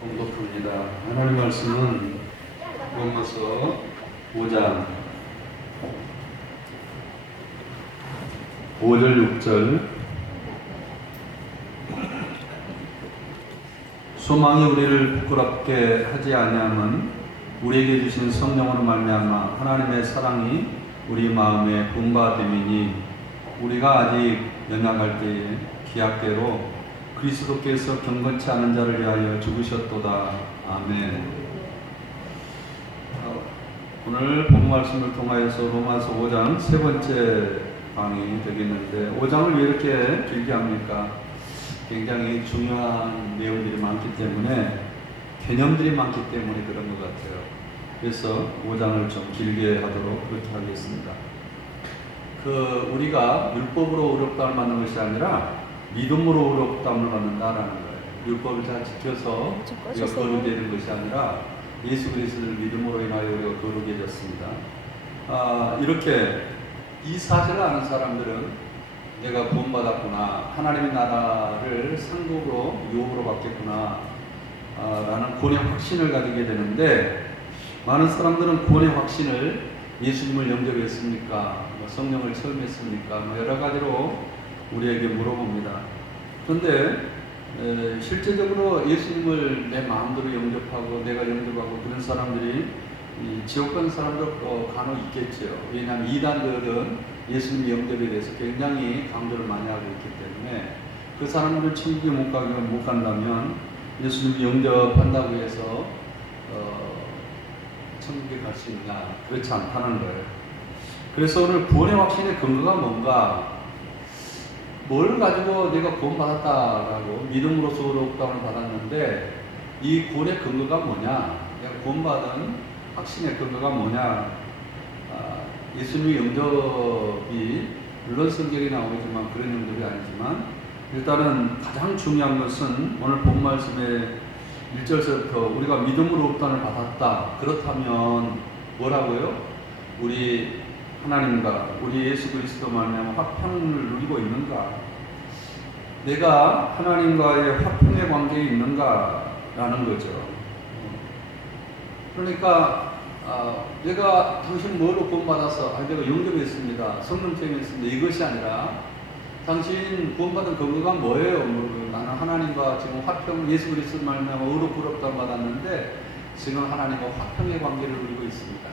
봉독합니다. 하나님 말씀은 로마서 5장 5절 6절. 소망이 우리를 부끄럽게 하지 아니함은 우리에게 주신 성령으로 말미암아 하나님의 사랑이 우리 마음에 분바됨이니, 우리가 아직 연약할 때에 기약대로 그리스도께서 경건치 않은 자를 위하여 죽으셨도다. 아멘. 오늘 본 말씀을 통하여서 로마서 5장 세 번째 강의 되겠는데, 5장을 왜 이렇게 길게 합니까? 굉장히 중요한 내용들이 많기 때문에, 개념들이 많기 때문에 그런 것 같아요. 그래서 5장을 좀 길게 하도록 그렇게 하겠습니다. 우리가 율법으로 의롭다함을 받는 것이 아니라 믿음으로 의롭다함을 받는다라는 거예요. 율법을 잘 지켜서 우리가 거룩이 되는 것이 아니라 예수 그리스도를 믿음으로 인하여 우리가 거룩해졌습니다. 이렇게 이 사실을 아는 사람들은 내가 구원받았구나, 하나님의 나라를 상급으로 유업으로 받겠구나 라는 구원의 확신을 가지게 되는데, 많은 사람들은 구원의 확신을 예수님을 영접했습니까? 성령을 처음 했습니까? 여러 가지로 우리에게 물어봅니다. 그런데 실제적으로 예수님을 내 마음대로 영접하고 내가 영접하고 그런 사람들이 지옥 간 사람도 간혹 있겠죠. 왜냐하면 이단들은 예수님 영접에 대해서 굉장히 강조를 많이 하고 있기 때문에, 그 사람들은 천국에 못 간다면 예수님 영접한다고 해서 천국에 갈 수 있냐? 그렇지 않다는 거예요. 그래서 오늘 구원의 확신의 근거가 뭔가, 뭘 가지고 내가 구원받았다라고 믿음으로써 의롭다함을 받았는데 이 구원의 근거가 뭐냐? 내가 구원받은 확신의 근거가 뭐냐? 예수님의 영접이 물론 성경에 나오지만 그런 영접이 아니지만, 일단은 가장 중요한 것은 오늘 본 말씀의 1절서부터 우리가 믿음으로 의롭다함을 받았다. 그렇다면 뭐라고요? 우리 하나님과 우리 예수 그리스도 말미암아 화평을 누리고 있는가? 내가 하나님과의 화평의 관계에 있는가라는 거죠. 그러니까 내가 당신 뭐로 구원받아서 내가 영접했습니다, 성령 체험했습니다, 이것이 아니라 당신 구원받은 근거가 뭐예요? 나는 하나님과 지금 화평, 예수 그리스도 말미암아 의롭다 받았는데 지금 하나님과 화평의 관계를 누리고 있습니다.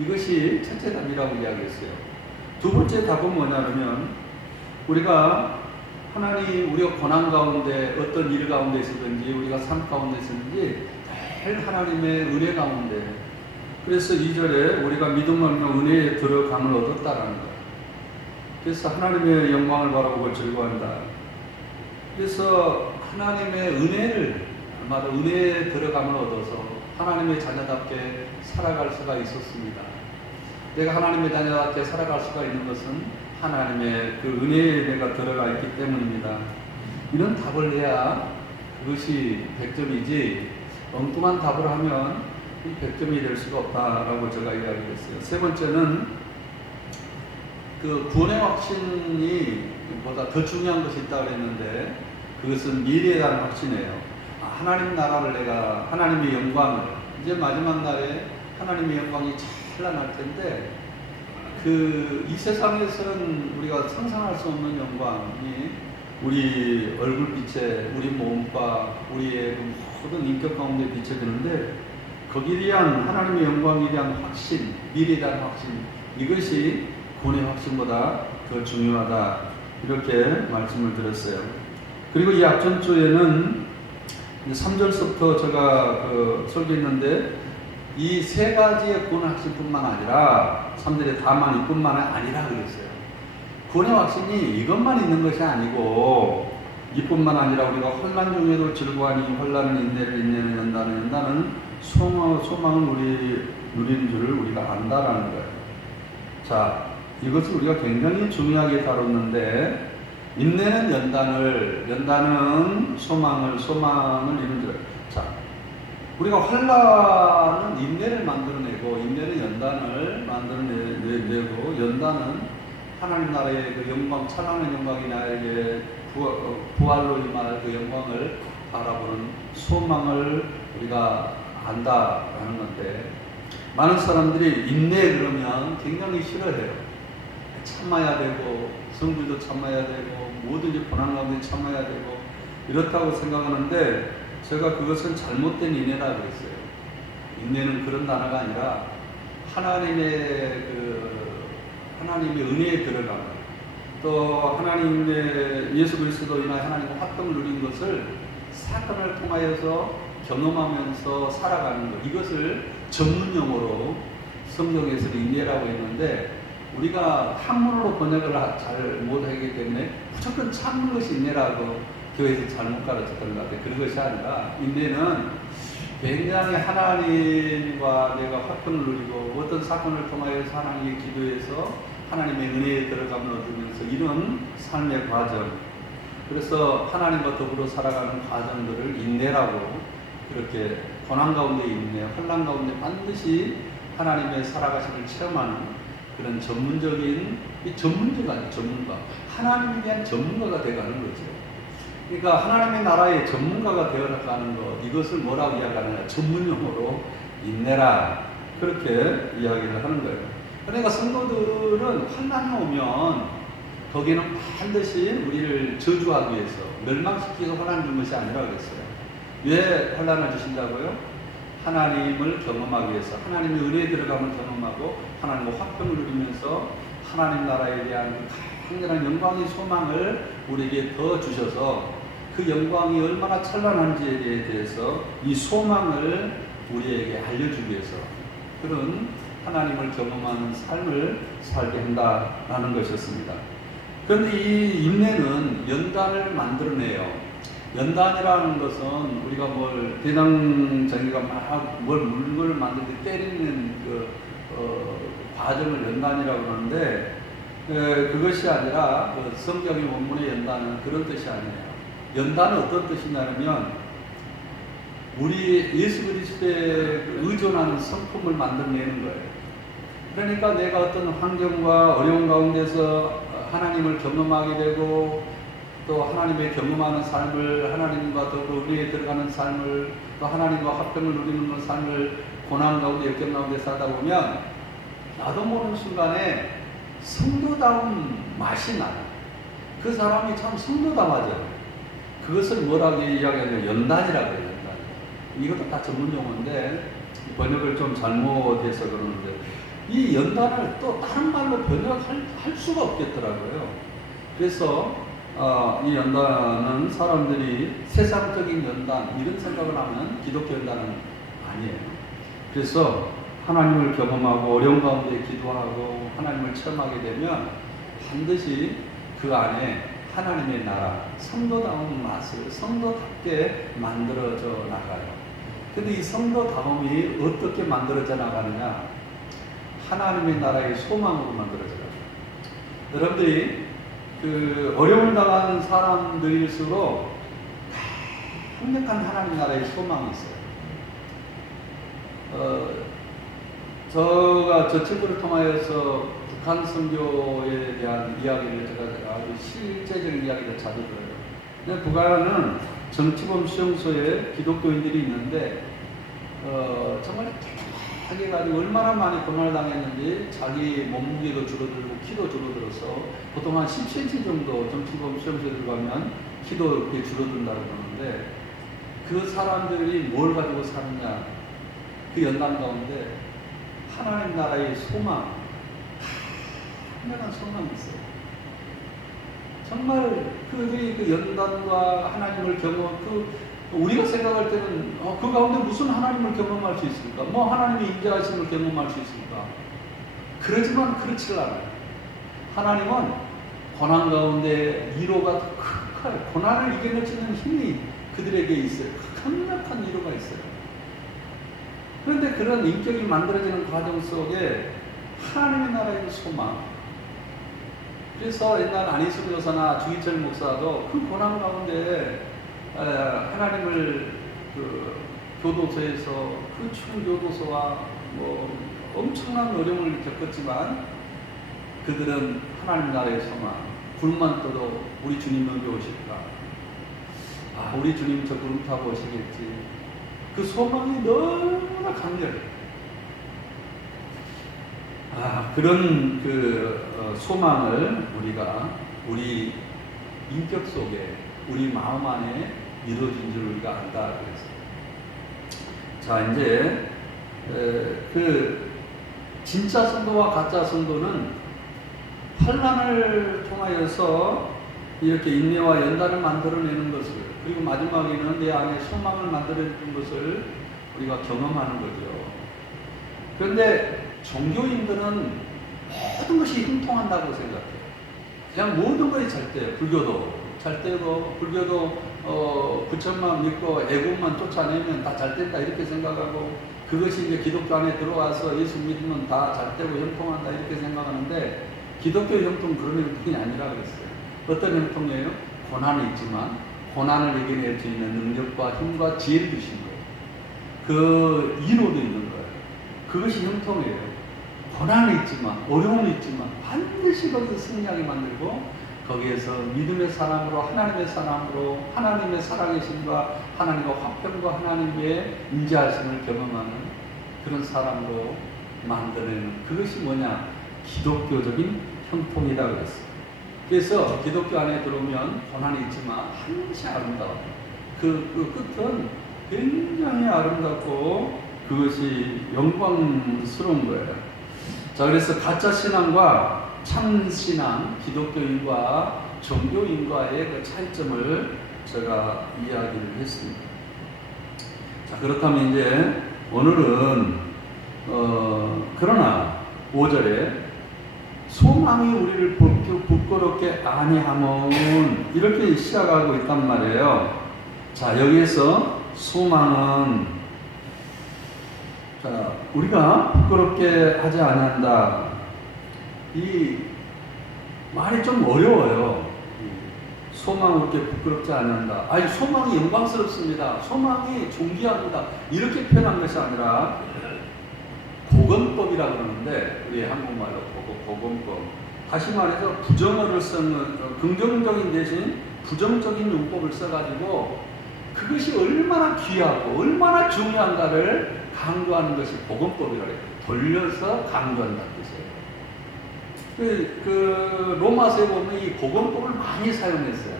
이것이 첫째 답이라고 이야기했어요. 두 번째 답은 뭐냐면, 우리가 하나님, 우리가 고난 가운데 어떤 일 가운데 있었든지 우리가 삶 가운데 있었든지 늘 하나님의 은혜 가운데, 그래서 2절에 우리가 믿음으로 은혜에 들어감을 얻었다라는 거예요. 그래서 하나님의 영광을 바라보고 즐거워한다. 그래서 하나님의 은혜를, 아마도 은혜에 들어감을 얻어서 하나님의 자녀답게 살아갈 수가 있었습니다. 내가 하나님의 자녀답게 살아갈 수가 있는 것은 하나님의 그 은혜에 내가 들어가 있기 때문입니다. 이런 답을 해야 그것이 100점이지 엉뚱한 답을 하면 100점이 될 수가 없다라고 제가 이야기했어요. 세 번째는 그 구원의 확신이 보다 더 중요한 것이 있다고 그랬는데, 그것은 미래에 대한 확신이에요. 하나님 나라를, 내가 하나님의 영광을, 이제 마지막 날에 하나님의 영광이 찬란할 텐데, 이 세상에서는 우리가 상상할 수 없는 영광이 우리 얼굴빛에, 우리 몸과 우리의 모든 인격 가운데 비춰지는데, 거기에 대한 하나님의 영광에 대한 확신, 미래에 대한 확신, 이것이 구원의 확신보다 더 중요하다, 이렇게 말씀을 드렸어요. 그리고 이 앞전 주에는 3절서부터 제가 설교했는데, 이 세 가지의 구원의 확신뿐만 아니라 3절에 다만 이뿐만 아니라 그랬어요. 구원의 확신이 이것만 있는 것이 아니고, 이뿐만 아니라 우리가 환난 중에도 즐거워하니 환난은 인내를, 인내는 연단은 소망은 우리 누리는 줄을 우리가 안다라는 거예요. 자, 이것을 우리가 굉장히 중요하게 다뤘는데, 인내는 연단은 소망을 이루는 줄. 자, 우리가 환난은 인내를 만들어내고, 인내는 연단을 만들어내고, 연단은 하나님 나라의 그 영광, 찬란한 영광이 나에게 부활로 임할 그 영광을 바라보는 소망을 우리가 안다라는 건데, 많은 사람들이 인내 그러면 굉장히 싫어해요. 참아야 되고, 성질도 참아야 되고, 뭐든지 고난 가운데 참아야 되고, 이렇다고 생각하는데, 제가 그것은 잘못된 인내라고 했어요. 인내는 그런 단어가 아니라 하나님의 은혜에 들어가는, 또 하나님의 예수 그리스도로 인하여 하나님과 화평을 누린 것을 사건을 통하여서 경험하면서 살아가는 것, 이것을 전문용어로 성경에서 인내라고 했는데, 우리가 한문으로 번역을 잘 못하기 때문에 무조건 참는 것이 인내라고 교회에서 잘못 가르쳤던 것 같아요. 그런 것이 아니라 인내는 굉장히 하나님과 내가 화평을 누리고 어떤 사건을 통하여서 하나님의 기도에서 하나님의 은혜에 들어가면 얻으면서 이런 삶의 과정, 그래서 하나님과 더불어 살아가는 과정들을 인내라고, 그렇게 고난 가운데 인내, 환난 가운데 반드시 하나님의 살아가심을 체험하는 그런 전문적인, 전문가가 아니라 전문가, 하나님에 대한 전문가가 되어가는 거죠. 그러니까 하나님의 나라의 전문가가 되어가는 것, 이것을 뭐라고 이야기하느냐, 전문용어로 인내라, 그렇게 이야기를 하는 거예요. 그러니까 성도들은 환난이 오면 거기는 반드시 우리를 저주하기 위해서, 멸망시키고 환난 준 것이 아니라 그랬어요. 왜 환난을 주신다고요? 하나님을 경험하기 위해서, 하나님의 은혜에 들어감을 경험하고 하나님과 화평을 누리면서 하나님 나라에 대한 강렬한 영광의 소망을 우리에게 더 주셔서, 그 영광이 얼마나 찬란한지에 대해서 이 소망을 우리에게 알려주기 위해서 그런 하나님을 경험하는 삶을 살게 한다라는 것이었습니다. 그런데 이 인내는 연단을 만들어내요. 연단이라는 것은 우리가 대장장이가 막 물건을 만들 때 때리는 과정을 연단이라고 그러는데, 그것이 아니라 성경의 원문의 연단은 그런 뜻이 아니에요. 연단은 어떤 뜻이냐면, 우리 예수 그리스도에 의존하는 성품을 만들어내는 거예요. 그러니까 내가 어떤 환경과 어려운 가운데서 하나님을 경험하게 되고, 또 하나님의 경험하는 삶을, 하나님과 더불어 은혜에 들어가는 삶을, 또 하나님과 화평을 누리는 삶을 고난 가운데, 역경 가운데 살다 보면 나도 모르는 순간에 성도다운 맛이 나요. 그 사람이 참 성도다워져요. 그것을 뭐라고 이야기하냐면 연단이라고 해요. 연단. 이것도 다 전문 용어인데 번역을 좀 잘못해서 그러는데, 이 연단을 또 다른 말로 번역할 수가 없겠더라고요. 그래서 이 연단은 사람들이 세상적인 연단 이런 생각을 하면 기독교 연단은 아니에요. 그래서 하나님을 경험하고 어려운 가운데 기도하고 하나님을 체험하게 되면 반드시 그 안에 하나님의 나라, 성도다운 맛을 성도답게 만들어져 나가요. 근데 이 성도다움이 어떻게 만들어져 나가느냐? 하나님의 나라의 소망으로 만들어져 나가요. 여러분들이 어려움을 당하는 사람들일수록 강력한 하나님 나라의 소망이 있어요. 저 친구를 통하여서 북한 선교에 대한 이야기를 제가 아주 실제적인 이야기를 자주 들어요. 근데 북한은 정치범 수용소에 기독교인들이 있는데, 정말 대단하게 가지고 얼마나 많이 고난을 당했는지, 자기 몸무게도 줄어들고 키도 줄어들어서 보통 한 10cm 정도 정치범 수용소에 들어가면 키도 이렇게 줄어든다고 그러는데, 그 사람들이 뭘 가지고 사느냐, 그 연단 가운데 하나님 나라의 소망, 강력한 소망이 있어요. 정말 그 연단과 하나님을 경험, 우리가 생각할 때는 그 가운데 무슨 하나님을 경험할 수 있습니까? 하나님의 인자하심을 경험할 수 있습니까? 그러지만 그렇지 않아요. 하나님은 고난 가운데 위로가 더 커요. 고난을 이겨낼 수 있는 힘이 그들에게 있어요. 강력한 위로가 있어요. 그런데 그런 인격이 만들어지는 과정 속에 하나님의 나라의 소망, 그래서 옛날 안희숙 여사나 주기철 목사도 그 고난 가운데 하나님을 교도소에서, 그 추운 교도소와 엄청난 어려움을 겪었지만 그들은 하나님 나라의 소망, 불만 떠도 우리 주님 여기 오실까, 아, 우리 주님 저 구름 타고 오시겠지. 그 소망이 너무나 강렬해. 아, 그런 소망을 우리가 우리 인격 속에, 우리 마음 안에 이루어진 줄 우리가 안다 그랬어요. 자, 이제 진짜 성도와 가짜 성도는 환난을 통하여서 이렇게 인내와 연단을 만들어내는 것을, 그리고 마지막에는 내 안에 소망을 만들어내는 것을 우리가 경험하는 거죠. 그런데 종교인들은 모든 것이 형통한다고 생각해요. 그냥 모든 것이 잘 돼요. 불교도 잘 되고, 불교도 부처만 믿고 애국만 쫓아내면 다 잘 된다 이렇게 생각하고, 그것이 이제 기독교 안에 들어와서 예수 믿으면 다 잘 되고 형통한다 이렇게 생각하는데, 기독교 형통은 그런 형통이 아니라 그랬어요. 어떤 형통이에요? 고난이 있지만 고난을 이겨낼 수 있는 능력과 힘과 지혜를 주신 거예요. 그 이로도 있는 거예요. 그것이 형통이에요. 고난이 있지만, 어려움이 있지만 반드시 거기서 승리하게 만들고, 거기에서 믿음의 사람으로, 하나님의 사람으로, 하나님의 살아계심과 하나님과 화평과 하나님의 임재하심을 경험하는 그런 사람으로 만드는, 그것이 뭐냐? 기독교적인 형통이다 그랬어요. 그래서 기독교 안에 들어오면 고난이 있지만 항시 아름다워요. 그 끝은 굉장히 아름답고 그것이 영광스러운 거예요. 자, 그래서 가짜 신앙과 참 신앙, 기독교인과 종교인과의 그 차이점을 제가 이야기를 했습니다. 자, 그렇다면 이제 오늘은 그러나 5절에 소망이 우리를 부끄럽게 아니하면, 이렇게 시작하고 있단 말이에요. 자, 여기에서 소망은, 자, 우리가 부끄럽게 하지 않는다. 이 말이 좀 어려워요. 소망을 이렇게 부끄럽지 않는다. 아니, 소망이 영광스럽습니다. 소망이 존귀합니다. 이렇게 표현한 것이 아니라 고건법이라고 그러는데, 우리 한국말로 고건법. 다시 말해서 부정어를 쓰는, 긍정적인 대신 부정적인 용법을 써가지고 그것이 얼마나 귀하고 얼마나 중요한가를 강조하는 것이 고건법이라고 해요. 돌려서 강조한다는 뜻이에요. 그 로마서에 보면 이 고건법을 많이 사용했어요.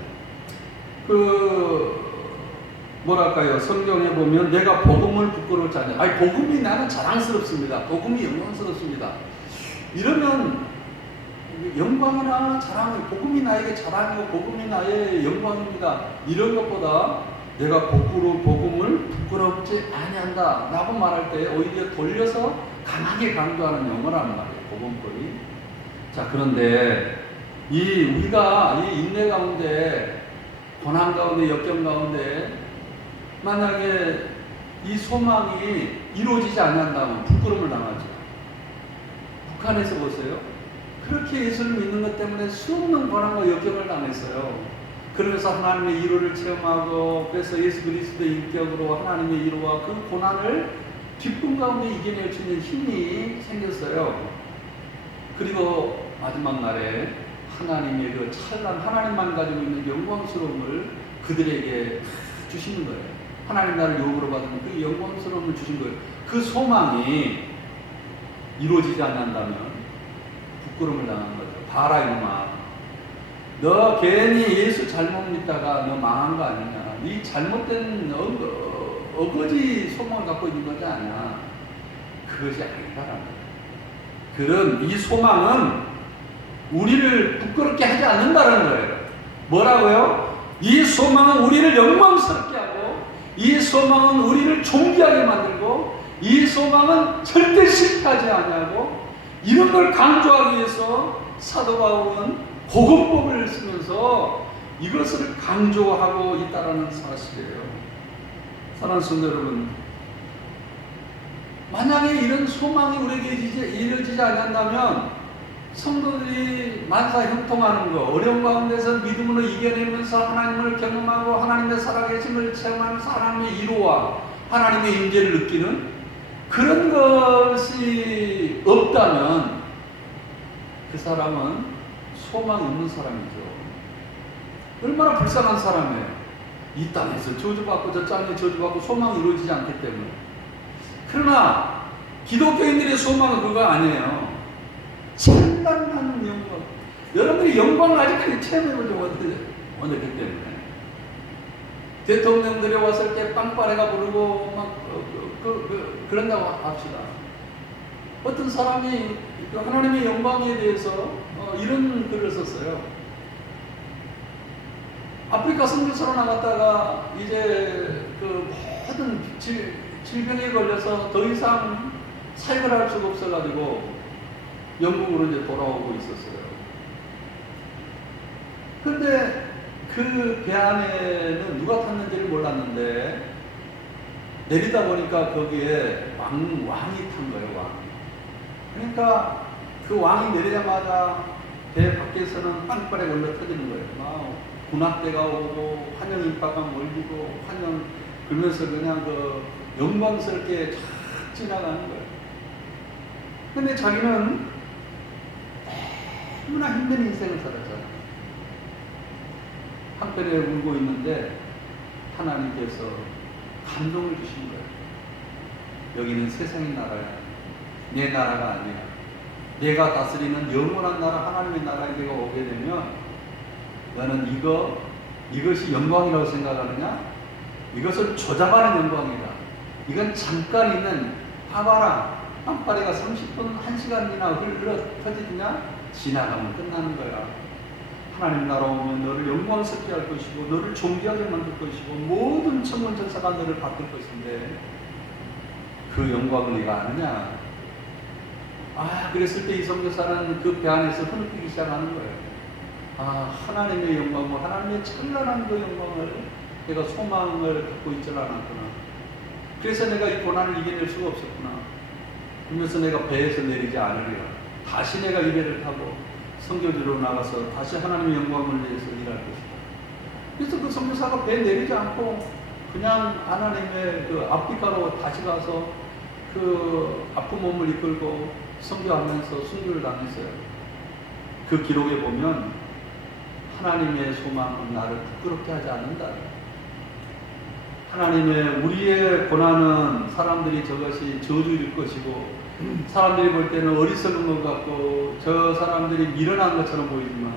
뭐랄까요? 성경에 보면 내가 복음을 부끄럽지 않냐. 아니, 복음이 나는 자랑스럽습니다. 복음이 영광스럽습니다. 이러면 영광이나 자랑이, 복음이 나에게 자랑이고 복음이 나의 영광입니다. 이런 것보다 내가 복음을 부끄럽지 아니한다 라고 말할 때 오히려 돌려서 강하게 강조하는 영어라는 말이에요. 복음법이. 자, 그런데 우리가 이 인내 가운데, 고난 가운데, 역경 가운데 만약에 이 소망이 이루어지지 않는다면 부끄러움을 당하죠. 북한에서 보세요. 그렇게 예수를 믿는 것 때문에 수없는 고난과 역경을 당했어요. 그러면서 하나님의 위로를 체험하고, 그래서 예수 그리스도의 인격으로 하나님의 위로와 그 고난을 기쁨 가운데 이겨낼 수 있는 힘이 생겼어요. 그리고 마지막 날에 하나님의 그 찬란, 하나님만 가지고 있는 영광스러움을 그들에게 주시는 거예요. 하나님 나를 유업으로 받은 그 영광스러움을 주신 거예요. 그 소망이 이루어지지 않는다면 부끄러움을 당한 거죠. 봐라 이놈아, 너 괜히 예수 잘못 믿다가 너 망한 거 아니냐. 이 잘못된 어거지 소망을 갖고 있는 거지 않냐. 그것이 아니다라는 거예요. 그런 이 소망은 우리를 부끄럽게 하지 않는다는 거예요. 뭐라고요? 이 소망은 우리를 영광스럽게 하고, 이 소망은 우리를 존귀하게 만들고, 이 소망은 절대 실패하지 아니하고, 이런 걸 강조하기 위해서 사도 바울은 고건법을 쓰면서 이것을 강조하고 있다는 사실이에요. 사랑하는 성도 여러분, 만약에 이런 소망이 우리에게 이루어지지 않는다면 성도들이 만사 형통하는 것, 어려운 가운데서 믿음으로 이겨내면서 하나님을 경험하고 하나님의 살아계심을 체험하면서 하나님의 위로와 하나님의 임재를 느끼는 그런 것이 없다면 그 사람은 소망이 없는 사람이죠. 얼마나 불쌍한 사람이에요. 이 땅에서 저주받고 저 땅에 저주받고 소망이 이루어지지 않기 때문에. 그러나 기독교인들의 소망은 그거 아니에요. 찬란한 영광. 여러분들이 영광을 아직까지 체험해보지 못했기 때문에. 대통령들이 왔을 때 빵빠레가 부르고 막 그런다고 합시다. 어떤 사람이 하나님의 영광에 대해서 이런 글을 썼어요. 아프리카 선교사로 나갔다가 이제 그 모든 질병에 걸려서 더 이상 사역을 할 수가 없어가지고 영국으로 이제 돌아오고 있었어요. 근데 그 배 안에는 누가 탔는지를 몰랐는데 내리다 보니까 거기에 왕이 탄 거예요, 왕. 그러니까 그 왕이 내리자마자 배 밖에서는 빵빠레 걸려 터지는 거예요. 막 군악대가 오고 환영 인파가 몰리고 환영 그러면서 그냥 그 영광스럽게 쫙 지나가는 거예요. 근데 자기는 너무나 힘든 인생을 살았잖아요. 한편에 울고 있는데 하나님께서 감동을 주신 거예요. 여기는 세상의 나라야. 내 나라가 아니야. 내가 다스리는 영원한 나라, 하나님의 나라에 내가 오게 되면 너는 이것이 영광이라고 생각하느냐? 이것을 조잡하는 영광이다. 이건 잠깐 있는 봐봐라. 빵빠레가 30분, 1시간이나 흘러 터지느냐? 지나가면 끝나는 거야. 하나님 나라 오면 너를 영광스럽게 할 것이고 너를 존귀하게 만들 것이고 모든 천문천사가 너를 받을 것인데 그 영광을 네가 아느냐? 그랬을 때 이 선교사는 그 배 안에서 흐느끼기 시작하는 거예요. 하나님의 영광을, 하나님의 찬란한 그 영광을 내가 소망을 갖고 있지 않았구나. 그래서 내가 이 고난을 이겨낼 수가 없었구나. 그러면서 내가 배에서 내리지 않으리라. 다시 내가 이 배를 타고 선교지로 나가서 다시 하나님의 영광을 위해서 일할 것이다. 그래서 그 선교사가 배 내리지 않고 그냥 하나님의 그 아프리카로 다시 가서 그 아픈 몸을 이끌고 선교하면서 순교를 당했어요. 그 기록에 보면 하나님의 소망은 나를 부끄럽게 하지 않는다. 하나님의 우리의 고난은 사람들이 저것이 저주일 것이고 사람들이 볼 때는 어리석은 것 같고 저 사람들이 미련한 것처럼 보이지만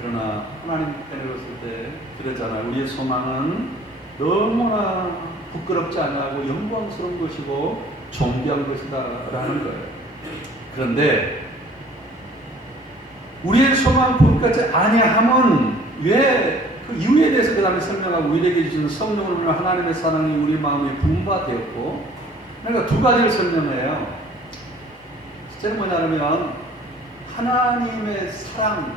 그러나 하나님 편에 봤을 때 그랬잖아요. 우리의 소망은 너무나 부끄럽지 않고 영광스러운 것이고 존귀한 것이다 라는 거예요. 그런데 우리의 소망 부끄럽지 아니함은 왜 그 이유에 대해서 그 다음에 설명하고 우리에게 주시는 성령으로 하나님의 사랑이 우리 마음에 분바되었고 그러니까 두 가지를 설명해요. 첫째는 뭐냐면 하나님의 사랑은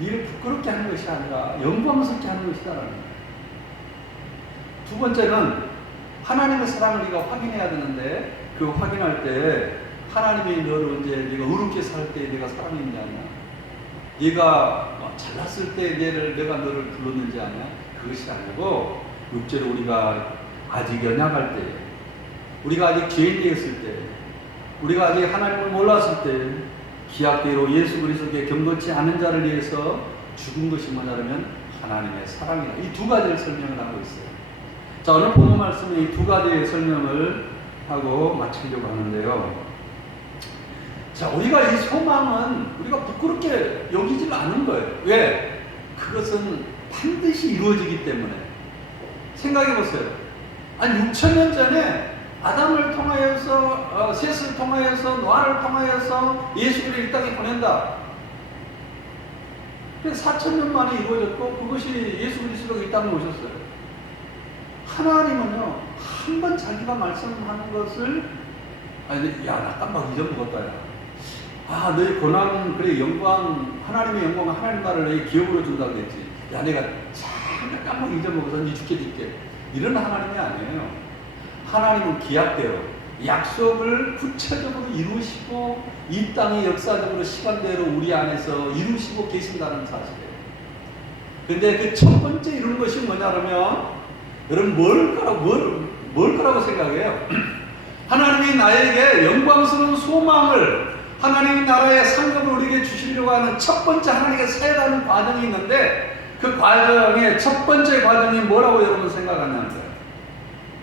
니를 부끄럽게 하는 것이 아니라 영광스럽게 하는 것이다라는 거예요. 두 번째는 하나님의 사랑을 네가 확인해야 되는데 그 확인할 때 하나님이 너를 언제 네가 의롭게 살 때 네가 사랑했냐 아니야. 네가 잘났을 때 내가 너를 불렀는지 아니야. 그것이 아니고 육체로 우리가 아직 연약할 때 우리가 아직 죄인되었을 때 우리가 아직 하나님을 몰랐을 때 기약대로 예수 그리스도께 경건치 않은 자를 위해서 죽은 것이 뭐냐면 하나님의 사랑이다. 이 두 가지를 설명을 하고 있어요. 자, 오늘 본문 말씀에 이 두 가지의 설명을 하고 마치려고 하는데요. 자, 우리가 이 소망은 우리가 부끄럽게 여기질 않은 거예요. 왜? 그것은 반드시 이루어지기 때문에. 생각해 보세요. 아니 6,000년 전에 아담을 통하여서 셋을 통하여서 노아를 통하여서 예수를 이 땅에 보낸다. 4,000년 만에 이루어졌고 그것이 예수 그리스도가 이 땅에 오셨어요. 하나님은요 한 번 자기가 말씀하는 것을 나 깜빡 잊어먹었다. 너희 고난 그래 영광 하나님의 영광 하나님 나라를 너희 기업으로 준다고 했지. 내가 잠깐 깜빡 잊어먹어서 니 죽게 줄게. 이런 하나님이 아니에요. 하나님은 기약대로 약속을 구체적으로 이루시고 이 땅의 역사적으로 시간대로 우리 안에서 이루시고 계신다는 사실이에요. 근데 그 첫 번째 이룬 것이 뭐냐면 여러분 뭘 거라고 생각해요? 하나님이 나에게 영광스러운 소망을 하나님 나라의 상급을 우리에게 주시려고 하는 첫 번째 하나님께 사역하는 과정이 있는데, 그 과정의 첫 번째 과정이 뭐라고 여러분 생각하냐는 거예요.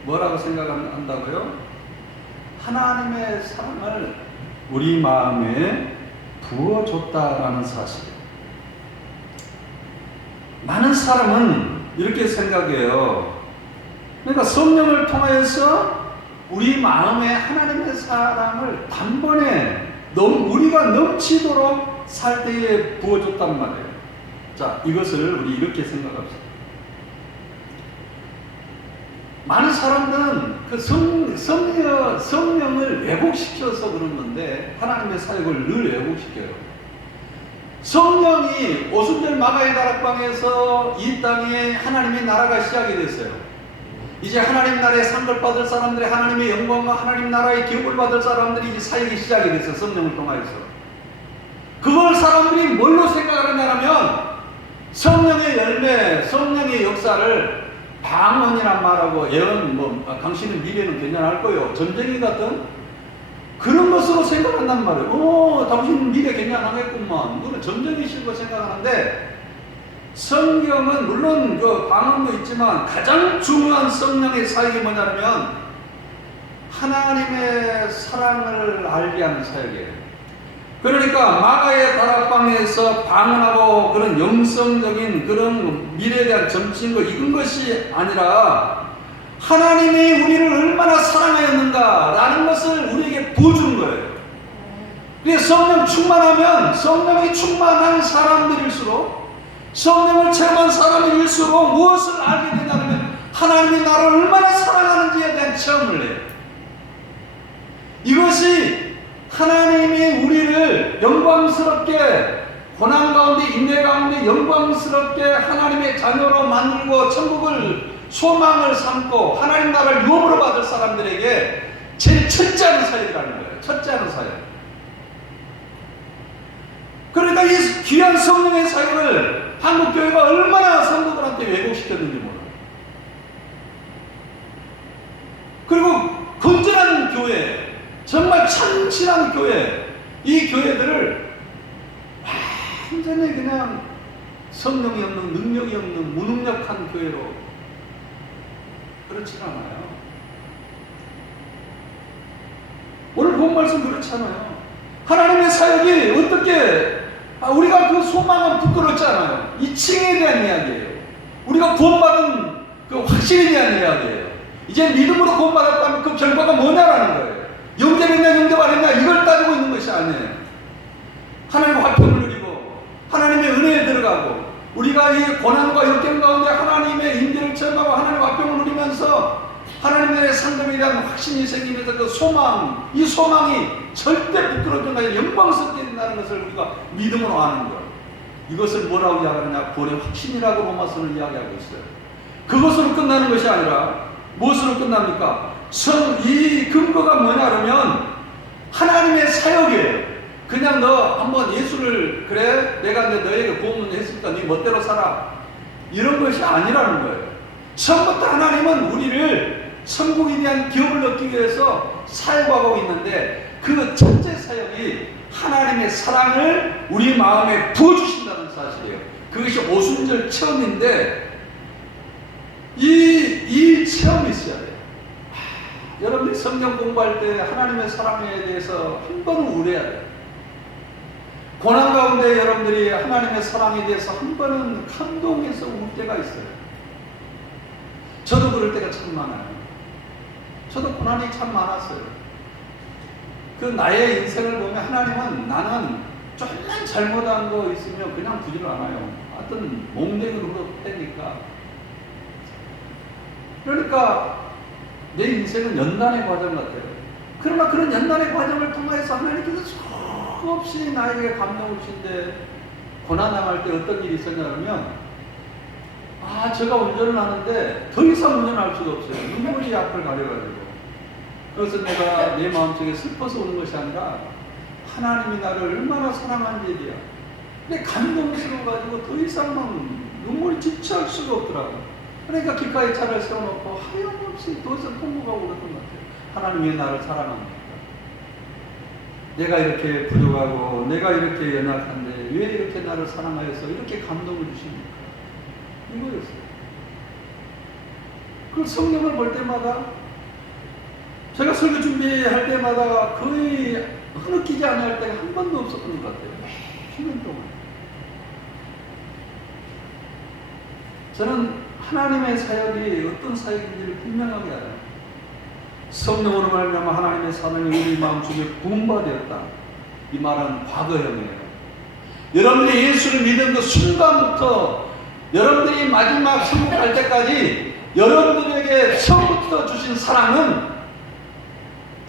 뭐라고 생각한다고요? 하나님의 사랑을 우리 마음에 부어줬다라는 사실. 많은 사람은 이렇게 생각해요. 그러니까 성령을 통하여서 우리 마음에 하나님의 사랑을 단번에 우리가 넘치도록 살 때에 부어줬단 말이에요. 자, 이것을 우리 이렇게 생각합시다. 많은 사람들은 그 성령을 왜곡시켜서 그런 건데, 하나님의 사역을 늘 왜곡시켜요. 성령이 오순절 마가의 다락방에서 이 땅에 하나님의 나라가 시작이 됐어요. 이제 하나님 나라의 상을 받을 사람들이, 하나님의 영광과 하나님 나라의 기업을 받을 사람들이 이제 사역이 시작이 됐어요. 성령을 통하여서. 그걸 사람들이 뭘로 생각하느냐면, 성령의 열매, 성령의 역사를 방언이란 말하고 예언, 당신은 미래는 괜찮을 거요, 전쟁이 같은 그런 것으로 생각한단 말이에요. 당신 미래 괜찮하겠구만. 너는 전쟁이 싫고 생각하는데, 성경은 물론 그 방언도 있지만 가장 중요한 성령의 사역이 뭐냐면 하나님의 사랑을 알게 하는 사역이에요. 그러니까 마가의 다락방에서 방언하고 그런 영성적인 그런 미래에 대한 점치는 거, 이런 것이 아니라 하나님이 우리를 얼마나 사랑하였는가라는 것을 우리에게 보여주는 거예요. 그래서 성령 충만하면, 성령이 충만한 사람들일수록, 성령을 체험한 사람일수록 무엇을 알게 되냐면 하나님이 나를 얼마나 사랑하는지에 대한 체험을 해요. 이것이 하나님이 우리를 영광스럽게, 고난 가운데 인내 가운데 영광스럽게 하나님의 자녀로 만들고 천국을 소망을 삼고 하나님 나라를 유업으로 받을 사람들에게 제일 첫째 하는 사역이라는 거예요. 첫째 하는 사역. 그러니까 이 귀한 성령의 사역을 한국교회가 얼마나 성도들한테 왜곡시켰는지 몰라요. 그리고 건전한 교회, 정말 참신한 교회, 이 교회들을 완전히 그냥 성령이 없는, 능력이 없는 무능력한 교회로, 그렇지 않아요. 오늘 본 말씀 그렇잖아요. 하나님의 사역이 어떻게, 우리가 그 소망은 부끄럽지 않아요. 이 칭에 대한 이야기예요. 우리가 구원받은 그 확신에 대한 이야기예요. 이제 믿음으로 구원받았다면 그 결과가 뭐냐라는 거예요. 영접했냐 영접 안 했냐 이걸 따지고 있는 것이 아니에요. 하나님의 화평을 누리고 하나님의 은혜에 들어가고, 우리가 이 고난과 역경 가운데 하나님의 임재를 체험하고 하나님의 화평을 누리면서 하나님의 상급에 대한 확신이 생기면서 그 소망, 이 소망이 절대 부끄럽지 않고 영광스럽게 된다는 것을 우리가 믿음으로 아는 것, 이것을 뭐라고 이야기하느냐, 구원의 확신이라고 로마서는 이야기하고 있어요. 그것으로 끝나는 것이 아니라 무엇으로 끝납니까? 이 근거가 뭐냐 그러면 하나님의 사역이에요. 그냥 너 한번 예수를, 그래 내가 너에게 구원을 했으니까 네 멋대로 살아, 이런 것이 아니라는 거예요. 처음부터 하나님은 우리를 천국에 대한 기업을 얻기 위해서 사역하고 있는데, 그 첫째 사역이 하나님의 사랑을 우리 마음에 부어주신다는 사실이에요. 그것이 오순절 체험인데, 이 체험이 있어야 돼요. 여러분들이 성경 공부할 때 하나님의 사랑에 대해서 한 번은 우려해야 돼요. 고난 가운데 여러분들이 하나님의 사랑에 대해서 한 번은 감동해서 울 때가 있어요. 저도 그럴 때가 참 많아요. 저도 고난이 참 많았어요. 그 나의 인생을 보면 하나님은, 나는 조금만 잘못한 거 있으면 그냥 두지를 않아요. 하여튼 몽댕이로 때니까. 그러니까 내 인생은 연단의 과정 같아요. 그러나 그런 연단의 과정을 통해서 하나님께서 수없이 나에게 감동을 주신데, 고난당할 때 어떤 일이 있었냐 그러면, 제가 운전을 하는데 더 이상 운전할 수가 없어요. 눈물이 앞을 가려가지고. 그것은 내가 내 마음속에 슬퍼서 오는 것이 아니라 하나님이 나를 얼마나 사랑하는 일이야. 근데 감동스러워가지고 더 이상 막 눈물이 지체할 수가 없더라고요. 그러니까 귓가에 차를 세워놓고 하염없이 더 이상 통곡하고 그랬던 것 같아요. 하나님이 나를 사랑합니다. 내가 이렇게 부족하고 내가 이렇게 연약한데 왜 이렇게 나를 사랑하여서 이렇게 감동을 주십니까? 이거였어요. 그 성경을 볼 때마다 제가 설교 준비할 때마다 거의 흐느끼지 않을 때가 한 번도 없었던 것 같아요. 10년 동안. 저는 하나님의 사역이 어떤 사역인지를 분명하게 알아요. 성령으로 말미암아 하나님의 사랑이 우리 마음속에 부음받았다. 이 말은 과거형이에요. 여러분들이 예수를 믿은 그 순간부터 여러분들이 마지막 천국갈 때까지 여러분들에게 처음부터 주신 사랑은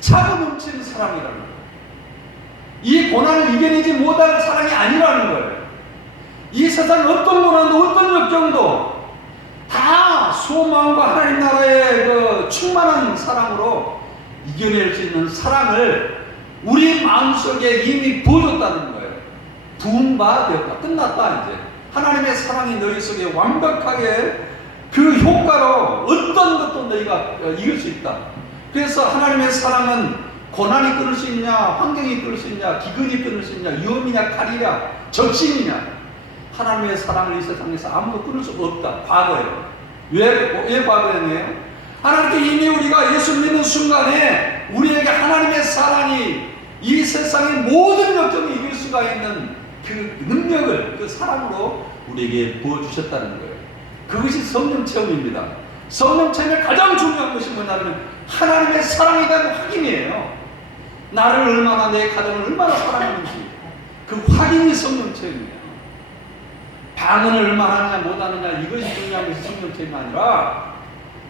차고 넘치는 사랑이라는 거예요. 이 고난을 이겨내지 못할 사랑이 아니라는 거예요. 이 세상 어떤 고난도 어떤 역경도 다 소망과 하나님 나라의 그 충만한 사랑으로 이겨낼 수 있는 사랑을 우리 마음속에 이미 부어줬다는 거예요. 부음바 되었다. 끝났다 이제. 하나님의 사랑이 너희 속에 완벽하게 그 효과로 어떤 것도 너희가 이길 수 있다. 그래서 하나님의 사랑은 고난이 끊을 수 있냐, 환경이 끊을 수 있냐, 기근이 끊을 수 있냐, 위험이냐, 칼이냐, 적신이냐. 하나님의 사랑을 이 세상에서 아무도 끊을 수 없다. 과거예요. 왜 과거였네요? 하나님께 이미 우리가 예수 믿는 순간에 우리에게 하나님의 사랑이 이 세상의 모든 역경을 이길 수가 있는 그 능력을 그 사랑으로 우리에게 부어주셨다는 거예요. 그것이 성령 체험입니다. 성령 체험의 가장 중요한 것이 뭐냐면 하나님의 사랑에 대한 확인이에요. 나를 얼마나, 내 가정을 얼마나 사랑하는지 그 확인이 성령 체험이에요. 방언을 얼마나 하느냐 못하느냐 이것이 중요한 것이 성령 체험이 아니라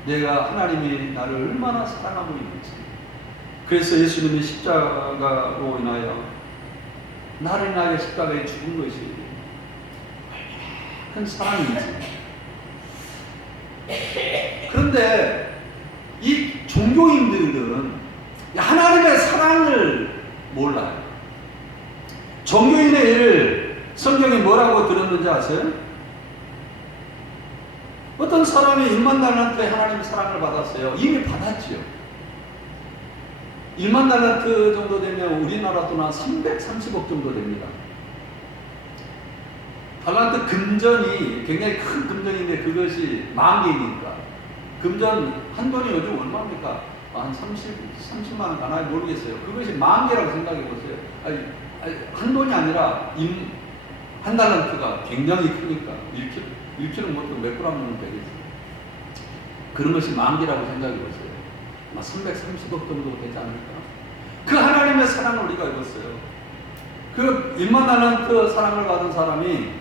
내가 하나님이 나를 얼마나 사랑하고 있는지. 그래서 예수님이 십자가로 인하여 나를 인하여 십자가에 죽은 것이 큰 사랑이지. 그런데 이 종교인들은 하나님의 사랑을 몰라요. 종교인의 예를 성경이 뭐라고 들었는지 아세요? 어떤 사람이 1만 달란트 하나님의 사랑을 받았어요. 이미 받았지요. 1만 달란트 정도 되면 우리나라 돈 한 330억 정도 됩니다. 달란트 금전이 굉장히 큰 금전인데 그것이 10,000개니까 금전 한 돈이 요즘 얼마입니까? 한 30만 원 가나요? 모르겠어요. 그것이 10,000개라고 생각해 보세요. 한 돈이 아니라 한 달란트가 굉장히 크니까 1kg 못 몇 그램 정도 되겠어요. 그런 것이 10,000개라고 생각해 보세요. 330억 정도 되지 않을까? 그 하나님의 사랑을 우리가 입었어요. 그 1만 달란트 사랑을 받은 사람이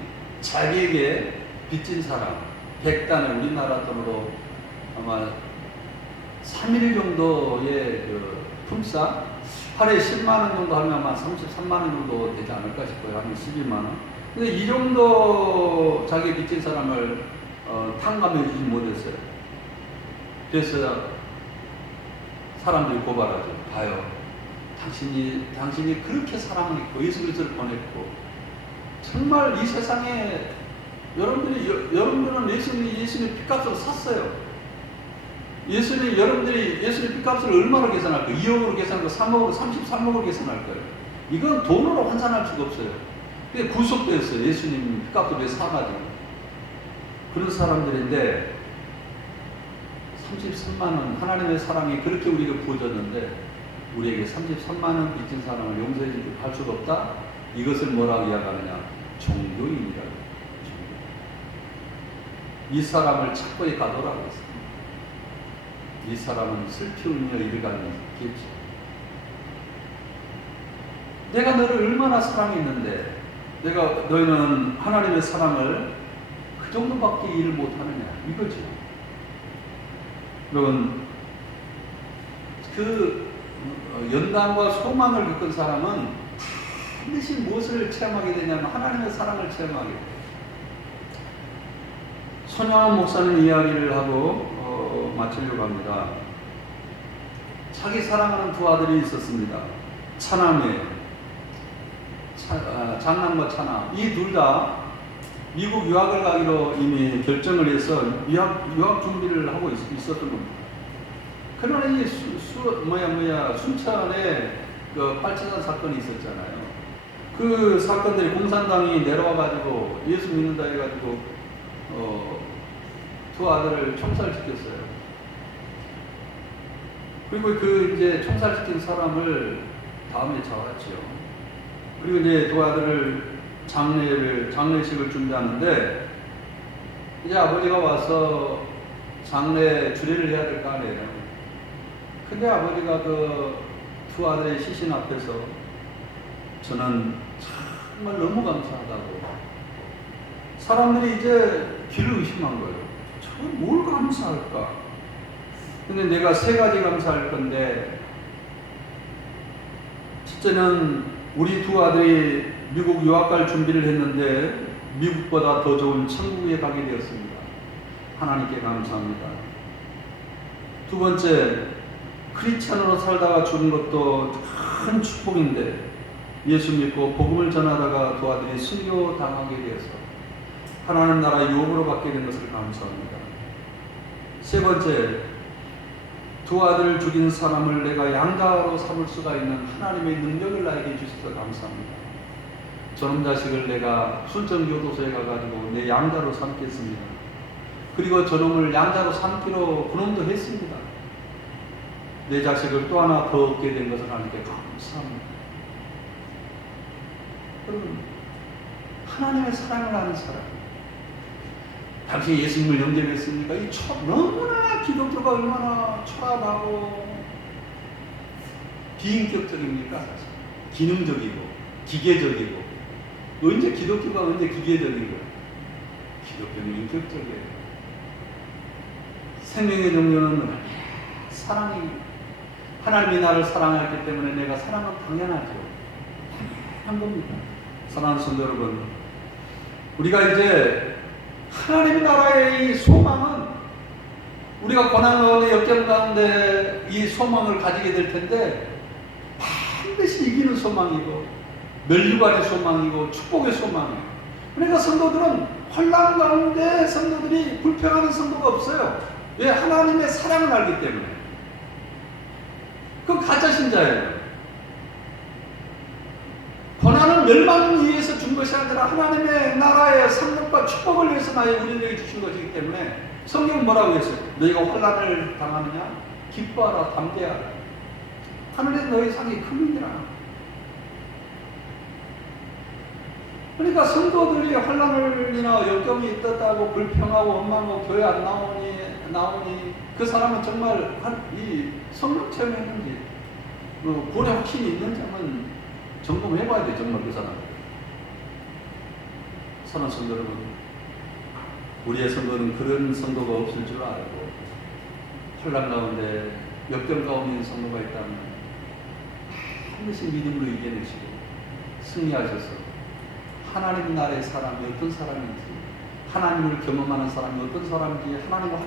자기에게 빚진 사람 100단을 우리나라 돈으로 아마 3일 정도의 그 품삯 하루에 10만 원 정도 하면 아마 33만 원 정도 되지 않을까 싶어요. 한 12만 원. 근데 이 정도 자기 빚진 사람을 탕감해 주지 못했어요. 그래서 사람들이 고발하죠. 봐요. 당신이 그렇게 사랑을 했고 예수 그리스도를 보냈고 정말 이 세상에 여러분들은 예수님 핏값으로 샀어요. 여러분들이 예수님 핏값을 얼마로 계산할 거예요? 2억으로 계산할 거예요? 3억으로, 33억으로 계산할 거예요? 이건 돈으로 환산할 수가 없어요. 그게 구속되었어요. 예수님 핏값으로 사가지고. 그런 사람들인데 33만 원 하나님의 사랑이 그렇게 우리에게 부어졌는데 우리에게 33만 원 빚진 사람을 용서해 할 수가 없다? 이것을 뭐라고 이야기하느냐? 종교인이라고. 이 사람을 착고에 가둬라고 했습니다. 이 사람은 슬피 울며 이를 가는 길지. 내가 너를 얼마나 사랑했는데 너희는 하나님의 사랑을 그 정도밖에 일을 못하느냐 이거죠. 여러분 그 연단과 소망을 겪은 사람은 반드시 무엇을 체험하게 되냐면 하나님의 사랑을 체험하게 돼요. 손양원 목사님 이야기를 하고 마치려고 합니다. 자기 사랑하는 두 아들이 있었습니다. 차남이에요. 장남과 차남. 이 둘 다 미국 유학을 가기로 이미 결정을 해서 유학 준비를 하고 있었던 겁니다. 그러나 이 순천에 그 빨치산 사건이 있었잖아요. 그 사건들이 공산당이 내려와가지고 예수 믿는다 해가지고 두 아들을 총살시켰어요. 그리고 그 이제 총살시킨 사람을 다음에 잡았죠. 그리고 이제 두 아들을 장례식을 준비하는데 이제 아버지가 와서 장례 주례를 해야 될 거 아니에요. 근데 아버지가 그 두 아들의 시신 앞에서 저는 정말 너무 감사하다고. 사람들이 이제 귀를 의심한 거예요. 저는 뭘 감사할까? 근데 내가 세 가지 감사할 건데, 첫째는 우리 두 아들이 미국 유학 갈 준비를 했는데 미국보다 더 좋은 천국에 가게 되었습니다. 하나님께 감사합니다. 두 번째, 크리스찬으로 살다가 죽은 것도 큰 축복인데 예수 믿고 복음을 전하다가 두 아들이 순교 당하게 되어서 하나님 나라 유업으로 받게 된 것을 감사합니다. 세 번째, 두 아들을 죽인 사람을 내가 양자로 삼을 수가 있는 하나님의 능력을 나에게 주셔서 감사합니다. 저놈 자식을 내가 순천교도소에 가가지고 내 양자로 삼겠습니다. 그리고 저놈을 양자로 삼기로 그놈도 했습니다. 내 자식을 또 하나 더 얻게 된 것을 하나님께 감사합니다. 여러분, 하나님의 사랑을 아는 사람, 당신이 예수님을 영접했습니까? 너무나 기독교가 얼마나 초라하고 비인격적입니까? 기능적이고 기계적이고. 언제 기독교가 언제 기계적인 거예요? 기독교는 인격적이에요. 생명의 종류는 사랑이, 하나님이 나를 사랑했기 때문에 내가 사랑은 당연하죠. 당연한 겁니다. 사랑하는 성도 여러분, 우리가 이제 하나님 나라의 이 소망은 우리가 고난 가운데 역경 가운데 이 소망을 가지게 될 텐데 반드시 이기는 소망이고 멸류관의 소망이고 축복의 소망이에요. 그러니까 성도들은 혼란 가운데 성도들이 불평하는 성도가 없어요. 왜? 하나님의 사랑을 알기 때문에. 그건 가짜 신자예요. 고난은 멸망을 위해서 준 것이 아니라 하나님의 나라의 상급과 축복을 위해서 우리에게 주신 것이기 때문에 성경은 뭐라고 했어요? 너희가 환난을 당하느냐? 기뻐하라, 담대하라. 하늘에서 너희 상이 큽니다. 그러니까 성도들이 환난이나 역경이 있었다고 불평하고 원망하고 교회 안 나오니 그 사람은 정말 이 성령 체험했는지 구원의 확신이 있는지 한번 점검해봐야 돼. 정말 그 사람. 사랑하는 성도 여러분, 우리의 성도는 그런 성도가 없을 줄 알고 혼란 가운데 역경 가운데 있는 성도가 있다면 반드시 믿음으로 이겨내시고 승리하셔서 하나님 나라의 사람이 어떤 사람인지, 하나님을 경험하는 사람이 어떤 사람인지, 하나님과